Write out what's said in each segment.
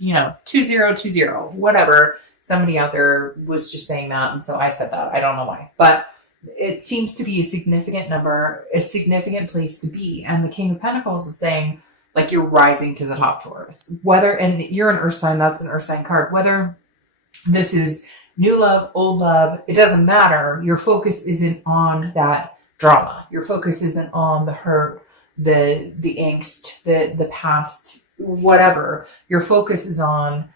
2020, whatever. Somebody out there was just saying that. And so I said that. I don't know why, but it seems to be a significant number, a significant place to be. And the King of Pentacles is saying, like, you're rising to the top, Taurus. And you're an earth sign, that's an earth sign card. Whether this is new love, old love, it doesn't matter. Your focus isn't on that drama. Your focus isn't on the hurt, the angst, the past, whatever. Your focus is on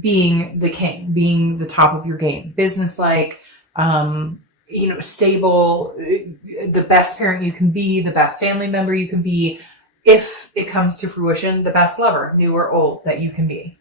being the king, being the top of your game, business-like, stable, the best parent you can be, the best family member you can be. If it comes to fruition, the best lover, new or old, that you can be.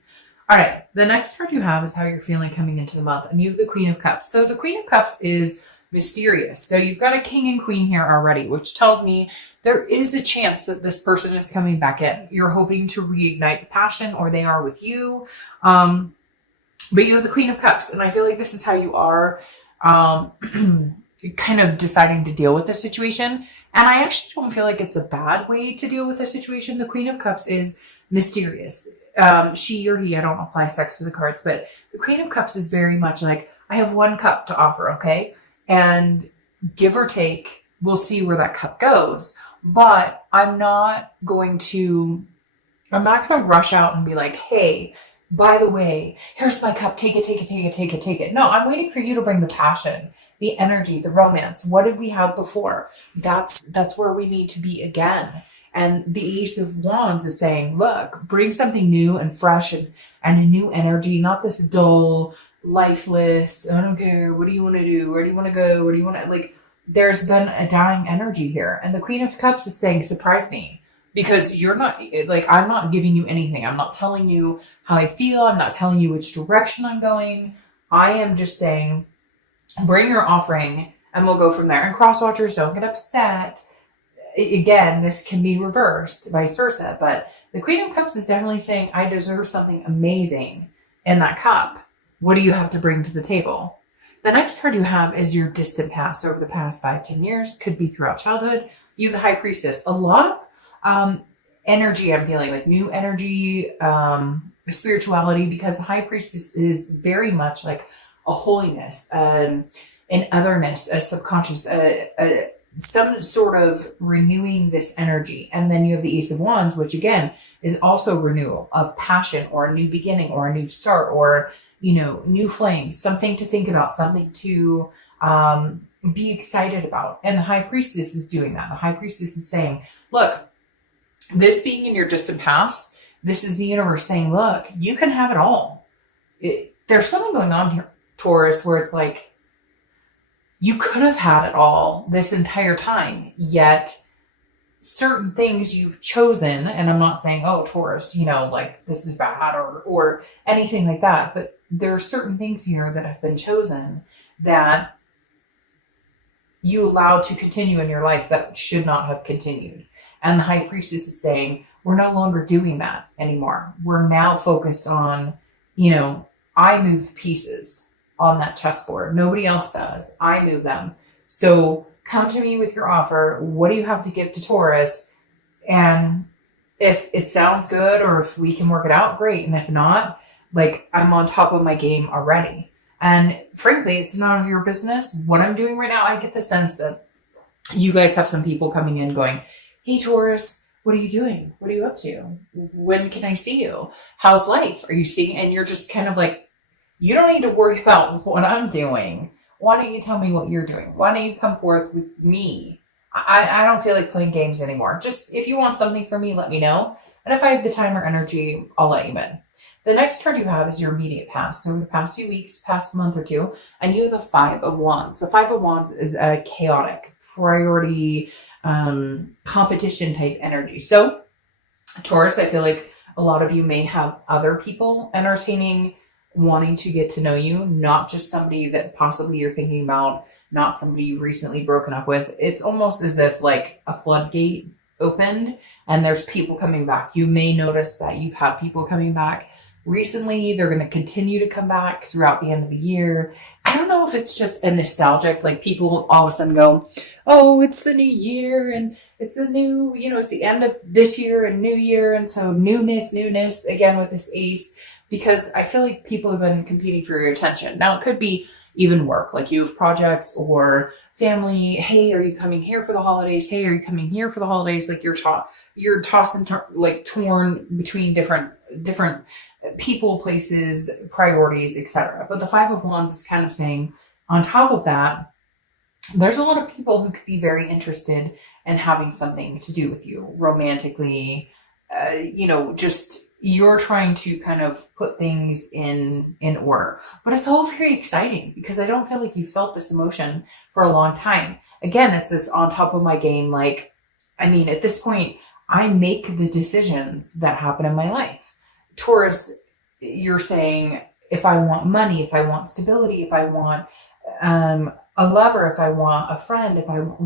All right. The next card you have is how you're feeling coming into the month. And you have the Queen of Cups. So the Queen of Cups is mysterious. So you've got a king and queen here already, which tells me there is a chance that this person is coming back in. You're hoping to reignite the passion, or they are with you. But you have the Queen of Cups. And I feel like this is how you are kind of deciding to deal with the situation. And I actually don't feel like it's a bad way to deal with a situation. The Queen of Cups is mysterious. She or he, I don't apply sex to the cards, but the Queen of Cups is very much like, I have one cup to offer, okay? And give or take, we'll see where that cup goes. But I'm not going to rush out and be like, hey, by the way, here's my cup. Take it. No, I'm waiting for you to bring the passion, the energy, the romance. What did we have before? That's where we need to be again. And the Ace of Wands is saying, look, bring something new and fresh and a new energy, not this dull, lifeless, I don't care, what do you want to do? Where do you want to go? What do you want to, like, there's been a dying energy here. And the Queen of Cups is saying, surprise me. Because you're not, like, I'm not giving you anything. I'm not telling you how I feel. I'm not telling you which direction I'm going. I am just saying, bring your offering and we'll go from there. And cross watchers, don't get upset. Again, this can be reversed, vice versa. But the Queen of Cups is definitely saying, I deserve something amazing in that cup. What do you have to bring to the table? The next card you have is your distant past over the past 5-10 years. Could be throughout childhood. You have the High Priestess. A lot of energy, I'm feeling like new energy, spirituality, because the High Priestess is very much like a holiness, an otherness, a subconscious, some sort of renewing this energy. And then you have the Ace of Wands, which again is also renewal of passion or a new beginning or a new start or, new flames, something to think about, something to be excited about. And the High Priestess is doing that. The High Priestess is saying, look, this being in your distant past, this is the universe saying, look, you can have it all. There's something going on here, Taurus, where it's like, you could have had it all this entire time, yet certain things you've chosen, and I'm not saying, oh, Taurus, like this is bad or anything like that, but there are certain things here that have been chosen that you allowed to continue in your life that should not have continued. And the High Priestess is saying, we're no longer doing that anymore. We're now focused on, I move the pieces on that chessboard. Nobody else does. I move them. So come to me with your offer. What do you have to give to Taurus? And if it sounds good or if we can work it out, great. And if not, like, I'm on top of my game already. And frankly, it's none of your business. What I'm doing right now, I get the sense that you guys have some people coming in going, hey, Taurus, what are you doing? What are you up to? When can I see you? How's life? Are you seeing? And you're just kind of like, you don't need to worry about what I'm doing. Why don't you tell me what you're doing? Why don't you come forth with me? I don't feel like playing games anymore. Just if you want something from me, let me know. And if I have the time or energy, I'll let you in. The next card you have is your immediate past. So over the past few weeks, past month or two, and you have the Five of Wands. The Five of Wands is a chaotic, priority, competition type energy. So Taurus, I feel like a lot of you may have other people entertaining, wanting to get to know you, not just somebody that possibly you're thinking about, not somebody you've recently broken up with. It's almost as if like a floodgate opened and there's people coming back. You may notice that you've had people coming back recently. They're going to continue to come back throughout the end of the year. I don't know if it's just a nostalgic, like people all of a sudden go, oh, it's the new year and it's a new, it's the end of this year and new year. And so newness, again with this ace, because I feel like people have been competing for your attention. Now it could be even work, like you have projects or family. Hey, are you coming here for the holidays? Hey, are you coming here for the holidays? Like you're tossed and like torn between different people, places, priorities, etc. But the Five of Wands is kind of saying, on top of that, there's a lot of people who could be very interested in having something to do with you romantically. Just you're trying to kind of put things in order. But it's all very exciting because I don't feel like you felt this emotion for a long time. Again, it's this on top of my game. Like, I mean, at this point, I make the decisions that happen in my life. Taurus, you're saying, if I want money, if I want stability, if I want a lover, if I want a friend,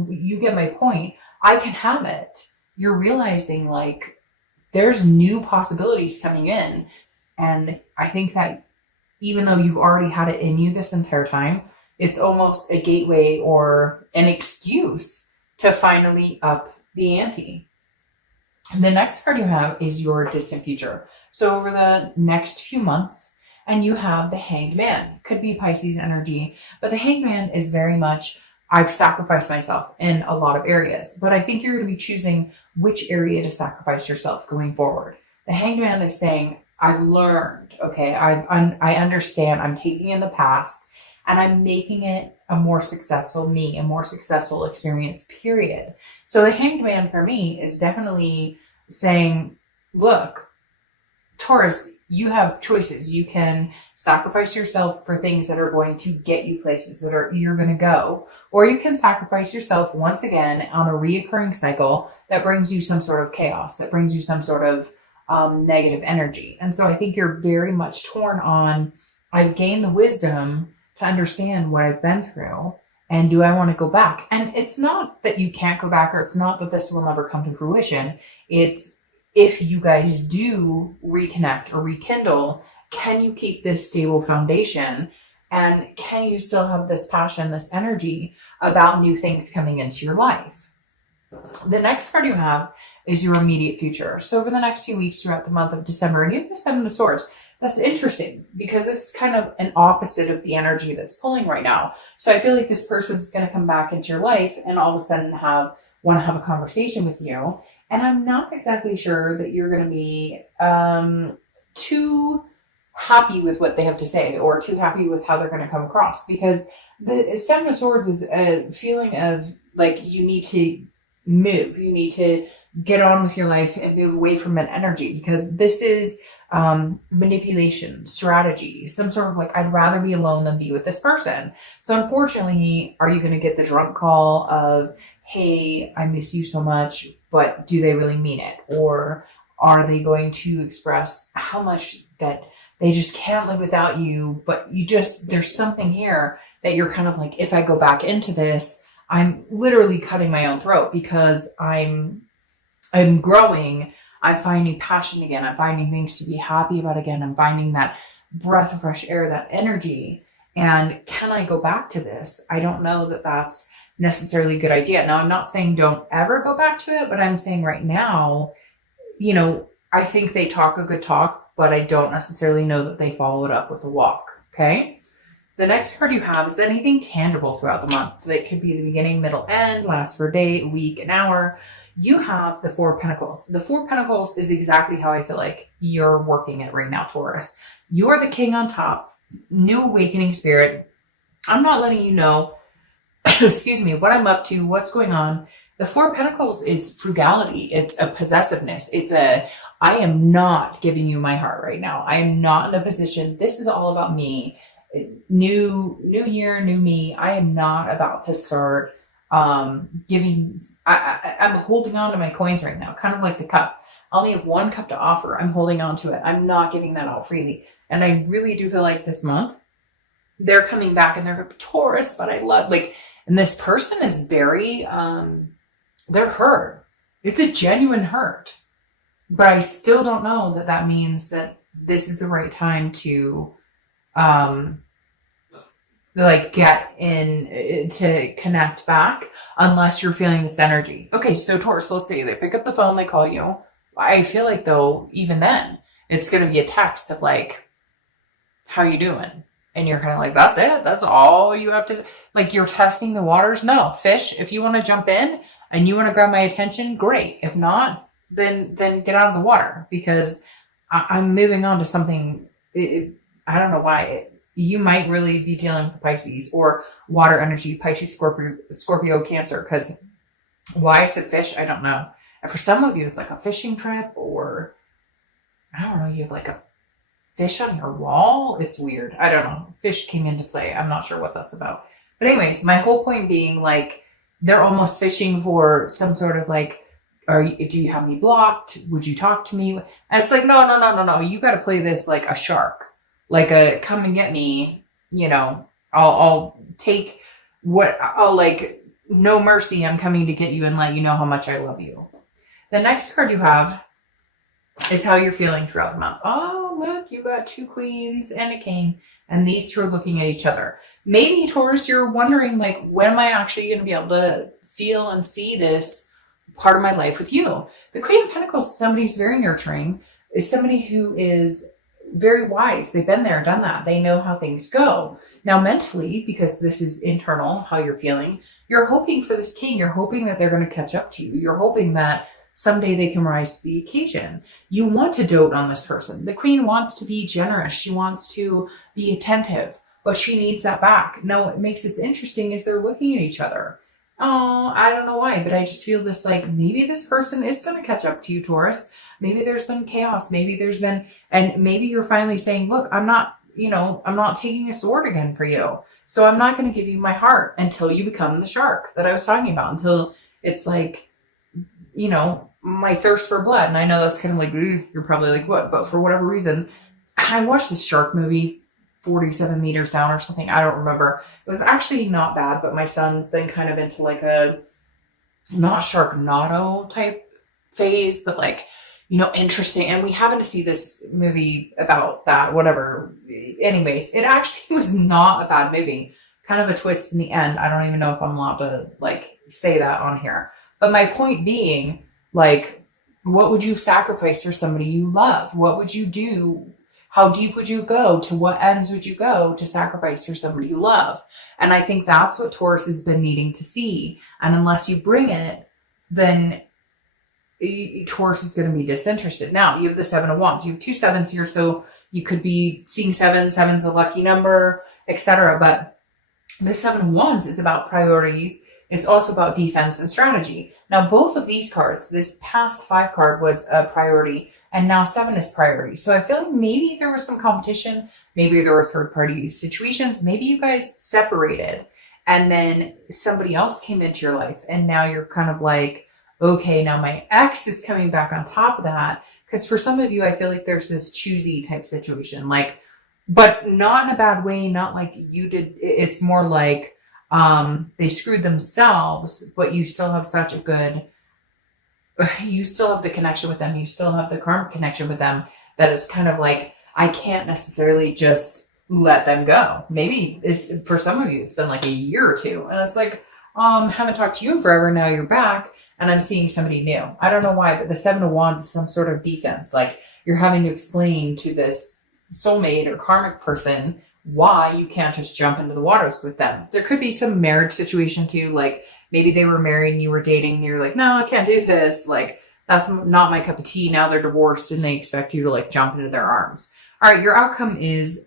you get my point, I can have it. You're realizing like there's new possibilities coming in. And I think that even though you've already had it in you this entire time, it's almost a gateway or an excuse to finally up the ante. The next card you have is your distant future. So over the next few months, and you have the Hanged Man. Could be Pisces energy, but the Hanged Man is very much, I've sacrificed myself in a lot of areas, but I think you're going to be choosing which area to sacrifice yourself going forward. The Hanged Man is saying, I've learned, okay, I understand, I'm taking in the past and I'm making it a more successful me, a more successful experience, period. So the Hanged Man for me is definitely saying, look, Taurus, you have choices. You can sacrifice yourself for things that are going to get you places you're going to go, or you can sacrifice yourself once again on a reoccurring cycle that brings you some sort of chaos, that brings you some sort of negative energy. And so I think you're very much torn on, I've gained the wisdom to understand what I've been through, and do I want to go back? And it's not that you can't go back, or it's not that this will never come to fruition. It's, if you guys do reconnect or rekindle, can you keep this stable foundation? And can you still have this passion, this energy about new things coming into your life? The next card you have is your immediate future. So over the next few weeks throughout the month of December, and you have the Seven of Swords. That's interesting because this is kind of an opposite of the energy that's pulling right now. So I feel like this person's going to come back into your life and all of a sudden want to have a conversation with you. And I'm not exactly sure that you're going to be too happy with what they have to say or too happy with how they're going to come across, because the Seven of Swords is a feeling of like you need to move. You need to get on with your life and move away from that energy, because this is manipulation, strategy, some sort of like, I'd rather be alone than be with this person. So unfortunately, are you going to get the drunk call of, hey, I miss you so much, but do they really mean it? Or are they going to express how much that they just can't live without you, but there's something here that you're kind of like, if I go back into this, I'm literally cutting my own throat because I'm growing. I'm finding passion again. I'm finding things to be happy about again. I'm finding that breath of fresh air, that energy. And can I go back to this? I don't know that that's necessarily a good idea. Now, I'm not saying don't ever go back to it, but I'm saying right now, I think they talk a good talk, but I don't necessarily know that they follow it up with a walk. Okay. The next card you have is anything tangible throughout the month. That could be the beginning, middle, end, last for a day, a week, an hour. You have the Four of Pentacles. The Four of Pentacles is exactly how I feel like you're working it right now, Taurus. You are the king on top, new awakening spirit. I'm not letting you know, excuse me, what I'm up to, what's going on. The Four of Pentacles is frugality. It's a possessiveness. I am not giving you my heart right now. I am not in a position. This is all about me. New year, new me. I am not about to start giving. I'm holding on to my coins right now, kind of like the cup. I only have one cup to offer. I'm holding on to it. I'm not giving that out freely. And I really do feel like this month they're coming back and they're Taurus, but I love and this person is very, they're hurt. It's a genuine hurt, but I still don't know that means that this is the right time to, like get in to connect back unless you're feeling this energy. Okay, so Taurus, let's say they pick up the phone, they call you. I feel like though, even then, it's going to be a text of like, how you doing? And you're kind of like, that's it. That's all you have to, like, you're testing the waters. No, fish, if you want to jump in and you want to grab my attention, great. If not, then get out of the water, because I'm moving on to something. I don't know why. You might really be dealing with Pisces or water energy, Pisces, Scorpio, Cancer. Because why I said fish, I don't know. And for some of you, it's like a fishing trip, or I don't know, you have like a fish on your wall. It's weird. I don't know. Fish came into play. I'm not sure what that's about. But anyways, my whole point being, like, they're almost fishing for some sort of like, do you have me blocked? Would you talk to me? And it's like, no. You got to play this like a shark, like a come and get me. You know, I'll take what I'll like. No mercy. I'm coming to get you and let you know how much I love you. The next card you have is how you're feeling throughout the month. Oh, look, you got 2 queens and a king, and these two are looking at each other. Maybe, Taurus, you're wondering, like, when am I actually going to be able to feel and see this part of my life with you? The Queen of Pentacles is somebody who's very nurturing, is somebody who is very wise. They've been there, done that. They know how things go. Now, mentally, because this is internal, how you're feeling, you're hoping for this king. You're hoping that they're going to catch up to you. You're hoping that someday they can rise to the occasion. You want to dote on this person. The queen wants to be generous. She wants to be attentive, but she needs that back. Now, what makes this interesting is they're looking at each other. Oh, I don't know why, but I just feel this, like, maybe this person is going to catch up to you, Taurus. Maybe there's been chaos. Maybe there's been, and maybe you're finally saying, look, I'm not taking a sword again for you. So I'm not going to give you my heart until you become the shark that I was talking about, until it's like, you know, my thirst for blood. And I know that's kind of like, you're probably like, what? But for whatever reason, I watched this shark movie, 47 meters down or something. I don't remember. It was actually not bad, but my son's then kind of into like a not Sharknado type phase, but like, you know, interesting. And we happened to see this movie about that, whatever. Anyways, it actually was not a bad movie. Kind of a twist in the end. I don't even know if I'm allowed to like say that on here. But my point being, like, what would you sacrifice for somebody you love? What would you do? How deep would you go? To what ends would you go to sacrifice for somebody you love? And I think that's what Taurus has been needing to see. And unless you bring it, then Taurus is going to be disinterested. Now, you have the 7 of Wands. You have 2 sevens here, so you could be seeing 7. 7's a lucky number, etc. But the 7 of Wands is about priorities. It's also about defense and strategy. Now, both of these cards, this past 5 card was a priority, and now 7 is priority. So I feel like maybe there was some competition. Maybe there were third-party situations. Maybe you guys separated, and then somebody else came into your life, and now you're kind of like, okay, now my ex is coming back on top of that. Because for some of you, I feel like there's this choosy type situation, like, but not in a bad way, not like you did. It's more like, they screwed themselves, but you still have such a good, you still have the connection with them. You still have the karmic connection with them, that it's kind of like, I can't necessarily just let them go. Maybe it's, for some of you, it's been like a year or 2. And it's like, haven't talked to you in forever. Now you're back and I'm seeing somebody new. I don't know why, but the 7 of Wands is some sort of defense. Like, you're having to explain to this soulmate or karmic person why you can't just jump into the waters with them. There could be some marriage situation too. Like, maybe they were married and you were dating and you're like, no, I can't do this. Like, that's not my cup of tea. Now they're divorced and they expect you to like jump into their arms. All right. Your outcome is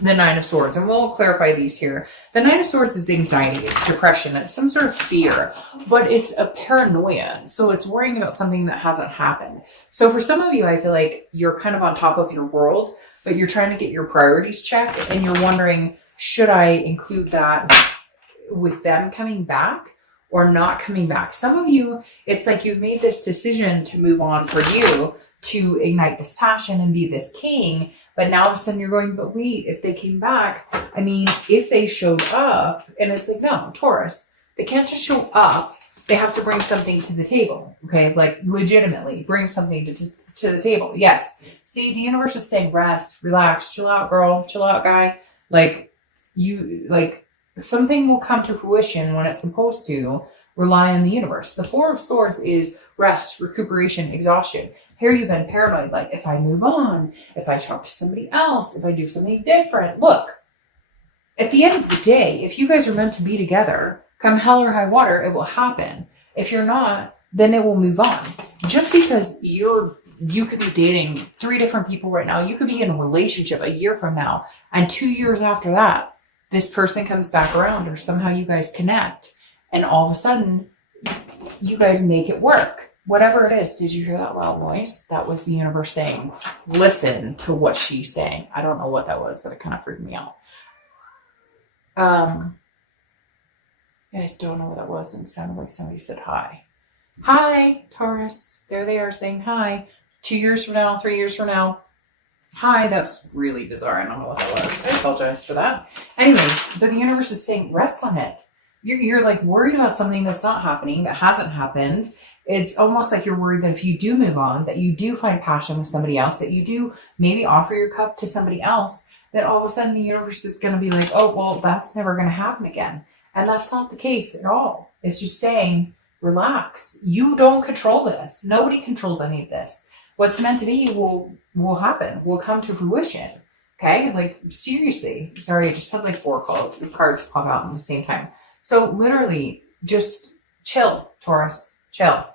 the 9 of Swords. And we'll clarify these here. The 9 of Swords is anxiety. It's depression. It's some sort of fear, but it's a paranoia. So it's worrying about something that hasn't happened. So for some of you, I feel like you're kind of on top of your world, but you're trying to get your priorities checked and you're wondering, should I include that with them coming back or not coming back? Some of you, it's like you've made this decision to move on for you, to ignite this passion and be this king. But now all of a sudden you're going, but wait, if they came back, I mean, if they showed up, and it's like, no, Taurus, they can't just show up. They have to bring something to the table. Okay. Like, legitimately bring something to the table. Yes. See, the universe is saying rest, relax, chill out, girl, chill out, guy. Like, You like something will come to fruition when it's supposed to. Rely on the universe. The Four of Swords is rest, recuperation, exhaustion. Here you've been paranoid, like if I move on, if I talk to somebody else, if I do something different. Look, at the end of the day, if you guys are meant to be together, come hell or high water, it will happen. If you're not, then it will move on. Just because you could be dating 3 different people right now, you could be in a relationship a year from now, and 2 years after that, this person comes back around, or somehow you guys connect. And all of a sudden, you guys make it work. Whatever it is. Did you hear that loud noise? That was the universe saying, listen to what she's saying. I don't know what that was, but it kind of freaked me out. You guys don't know what that was, and it sounded like somebody said hi. Hi, Taurus. There they are saying hi. 2 years from now, 3 years from now. Hi, that's really bizarre. I don't know what that was. I apologize for that. Anyways, but the universe is saying, rest on it. You're like worried about something that's not happening, that hasn't happened. It's almost like you're worried that if you do move on, that you do find passion with somebody else, that you do maybe offer your cup to somebody else, that all of a sudden the universe is going to be like, oh, well, that's never going to happen again. And that's not the case at all. It's just saying, relax. You don't control this. Nobody controls any of this. What's meant to be will happen, will come to fruition. Okay? Like, seriously. Sorry, I just had like 4 cards pop out at the same time. So literally just chill, Taurus, chill.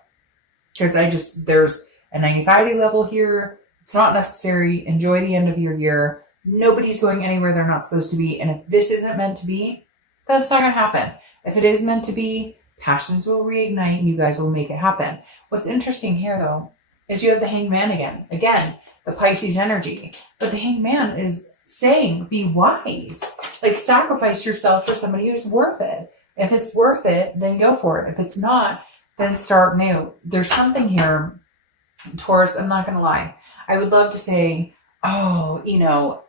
Because there's an anxiety level here. It's not necessary. Enjoy the end of your year. Nobody's going anywhere they're not supposed to be. And if this isn't meant to be, that's not going to happen. If it is meant to be, passions will reignite and you guys will make it happen. What's interesting here, though, is you have the Hangman again. Again, the Pisces energy. But the Hangman is saying, be wise. Like, sacrifice yourself for somebody who's worth it. If it's worth it, then go for it. If it's not, then start new. There's something here, Taurus, I'm not going to lie. I would love to say, oh, okay,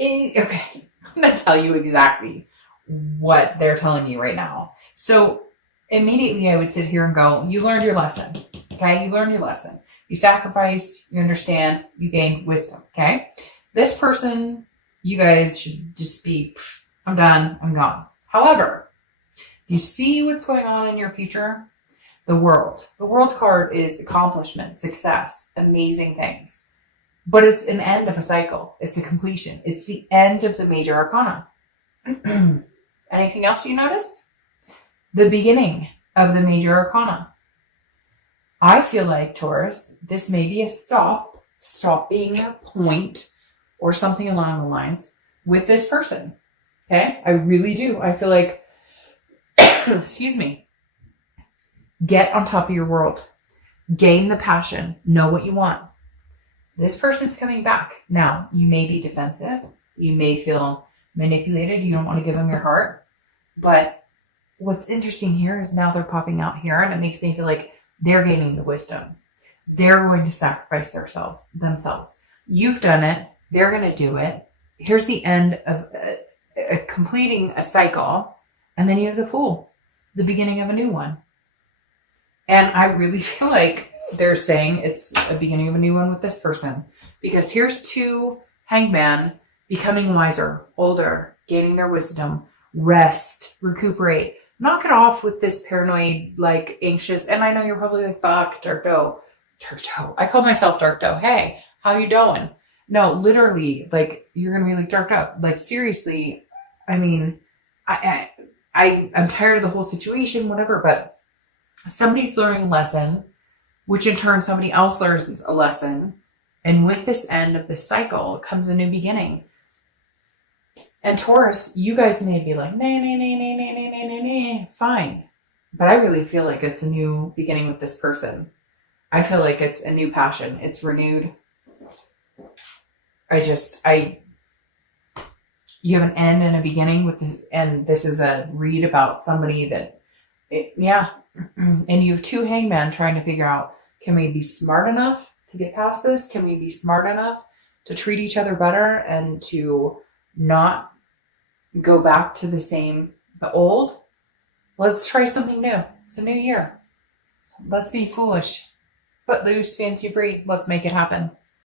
I'm going to tell you exactly what they're telling you right now. So immediately I would sit here and go, you learned your lesson. Okay, you learned your lesson. You sacrifice, you understand, you gain wisdom. Okay, this person, you guys should just be, I'm done, I'm gone. However, you see what's going on in your future? The World. The World card is accomplishment, success, amazing things. But it's an end of a cycle. It's a completion. It's the end of the major arcana. Anything else you notice? The beginning of the major arcana. I feel like, Taurus, this may be a stop being a point or something along the lines with this person. Okay? I really do. I feel like, excuse me, get on top of your world. Gain the passion. Know what you want. This person's coming back. Now, you may be defensive. You may feel manipulated. You don't want to give them your heart. But what's interesting here is now they're popping out here, and it makes me feel like they're gaining the wisdom. They're going to sacrifice themselves. You've done it. They're going to do it. Here's the end of completing a cycle. And then you have the Fool, the beginning of a new one. And I really feel like they're saying it's a beginning of a new one with this person. Because here's 2 Hangman becoming wiser, older, gaining their wisdom, rest, recuperate. Knock it off with this paranoid, like, anxious. And I know you're probably like, fuck, Dark Doe. I call myself Dark Doe. Hey, how you doing? No, literally, like, you're going to be like, Dark Doe. Like, seriously, I mean, I'm tired of the whole situation, whatever, but somebody's learning a lesson, which in turn somebody else learns a lesson. And with this end of this cycle comes a new beginning. And Taurus, you guys may be like, nah, fine. But I really feel like it's a new beginning with this person. I feel like it's a new passion. It's renewed. You have an end and a beginning and this is a read about somebody that, and you have 2 Hangmen trying to figure out, can we be smart enough to get past this? Can we be smart enough to treat each other better and to not go back to the old? Let's try something new. It's a new year. Let's be foolish. Footloose, fancy free. Let's make it happen.